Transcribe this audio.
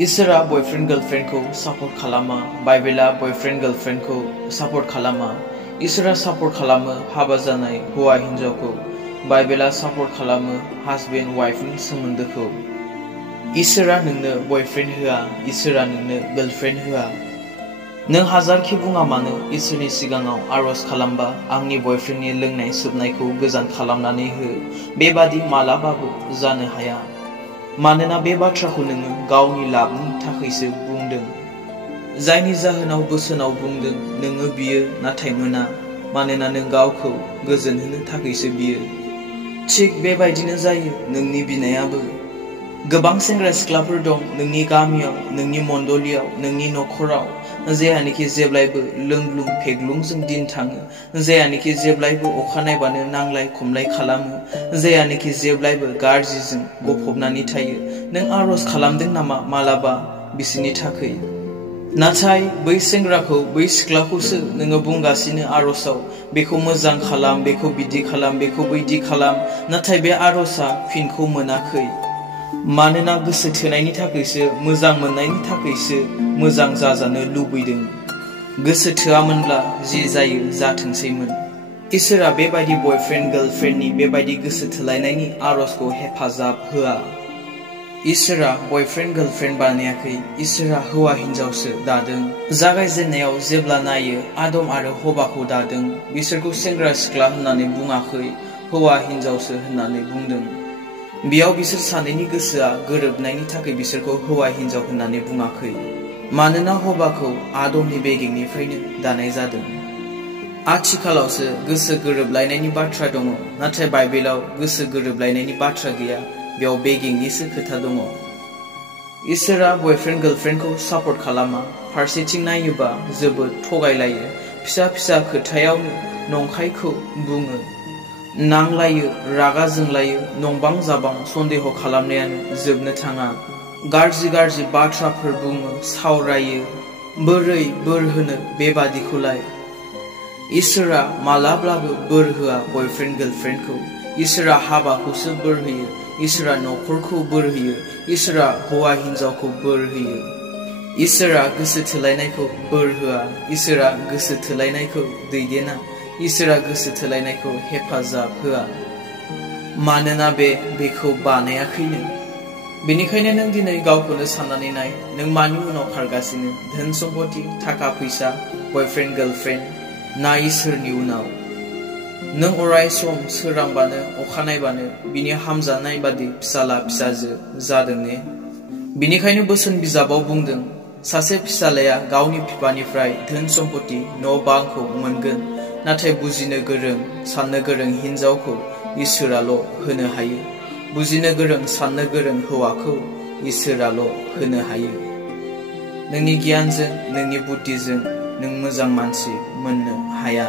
इसरा boyfriend girlfriend को support खालामा, बाइबेला बॉयफ्रेंड गर्लफ्रेंड को सपोर्ट खालामा। इसरा सपोर्ट खालामो हाबा जानाय हौवा हिनजावखौ, बाइबेला सपोर्ट खालामो हासबेन्ड वाइफनि सोमोन्दोखौ। इसोरा नोंनो बॉयफ्रेंड होआ, इसोरा नोंनो गर्लफ्रेंड होआ। नों हाजारखि बुङा मानो इसोरनि सिगाङाव आरज खालामबा आंनि बॉयफ्रेंडनि लोंनाय सोबनायखौ गोजान खालामनानै हो, बेबादि मालाबाबो जानो हाया। मानोना बे बाथ्राखौ नोङो गावनि लाबनि थाखायसो बुंदों, जायनि जाहोनाव बोसोनाव बुंदों नोङो बियो नाथाय मोना, मानोना नों गावखौ गोजोनहोनो थाखायसो बियो। थिग बेबायदिनो जायो नोंनि बिनायाबो। गोबां सेंग्रा सिख्लाफोर दं नोंनि गामियाव, नोंनि मण्डलियाव, नोंनि नखराव, जायानिखि जेब्लायबो लोंग्लुं फेग्लुंजों दिन थाङो, जायानिखि जेब्लायबो अखा नायबानो नांलाय खमलाय खालामो, जायानिखि जेब्लायबो गाज्रिजों गफबनानै थायो। नों आरज खालामदों नामा मालाबा बिसोरनि थाखाय? नाथाय बै सेंग्राखौ बै सिख्लाखौसो नोङो बुंगासिनो आरजआव, बेखौ मोजां खालाम, बेखौ बिदि खालाम, बेखौ बैदि खालाम, नाथाय बे आरजआ फिनखौ मोनाखै। मानोना गोसो थोनायनि थाखायसो, मोजां मोननायनि थाखायसो मोजां जाजानो लुबैदों। गोसो थोआमोनब्ला जि जायो जाथोंसैमोन। इसोरा बेबायदि बयफ्रेंड गार्लफ्रेंडनि बेबायदि गोसो थोलायनायनि आरजखौ हेफाजाब होआ। इसोरा बयफ्रेंड गार्लफ्रेंड बानायाखै, इसोरा हौवा हिनजावसो दादों। जागायजेननायाव जेब्ला नायो आदम आरो हवाखौ दादों, बिसोरखौ सेंग्रा सिख्ला होननानै बुङाखै, हौवा हिनजावसो होननानै बुंदों। बेयाव बिसोर सानैनि गोसोआ गोरोबनायनि थाखाय बिसोरखौ हौवा हिनजाव होननानै बुङाखै। मानोना हवाखौ आदमनि बेगेंनिफ्रायनो दानाय जादों। आथिखालावसो गोसो गोरोबलायनायनि बाथ्रा दङ, नाथाय बाइबेलाव गोसो गोरोबलायनायनि बाथ्रा गैया, बेयाव बेगेंनिसो खोथा दङ। इसोरा बयफ्रेंड गार्लफ्रेंडखौ सापर्ट खालामा। फारसेथिं नायोबा जोबोद थगायलायो, फिसा फिसा खोथायावनो नंखायखौ बुङो, नांलायो, रागा जोंलायो, नंबां जाबां सन्देह खालामनायानो जोबनो थाङा। गाज्रि गाज्रि बाथ्राफोर बुङो, सावरायो। बोरै बोर होनो बेबादिखौलाय? इसोरा मालाब्लाबो बोर होआ बयफ्रेंड गार्लफ्रेंडखौ। इसोरा हाबाखौसो बोर होयो, इसोरा नखरखौ बोर होयो, इसोरा हौवा हिनजावखौ बोर होयो। इसोरा गोसो थोलायनायखौ बोर होआ, इसोरा गोसो थोलायनायखौ दैदेना, इसोरा गोसो थोलायनायखौ हेफाजाब होआ। मानोना बेखौ बानायाखैनो। बेनिखायनो नों दिनै गावखौनो साननानै नाय, नों मानि उनाव खारगासिनो? धोन सम्पति, थाखा फैसा, बयफ्रेंड गार्लफ्रेंड, ना इसोरनि उनाव? नों अराय सम सोरांबानो अखा नायबानो बिनि हामजानाय बादि फिसाला फिसाजो जादों ने? बिनिखायनो बोसोन बिजाबाव बुंदों, सासे फिसालाया गावनि बिफानिफ्राय धोन सम्पति न' बांखौ मोनगोन, नाथाय बुजिनो गोरों साननो गोरों हिनजावखौ इसोराल' होनो हायो। बुजिनो गोरों साननो गोरों हौवाखौ इसोराल' होनो हायो। नोंनि गियानजों, नोंनि बुद्धिजों नों मोजां मानसि मोननो हाया।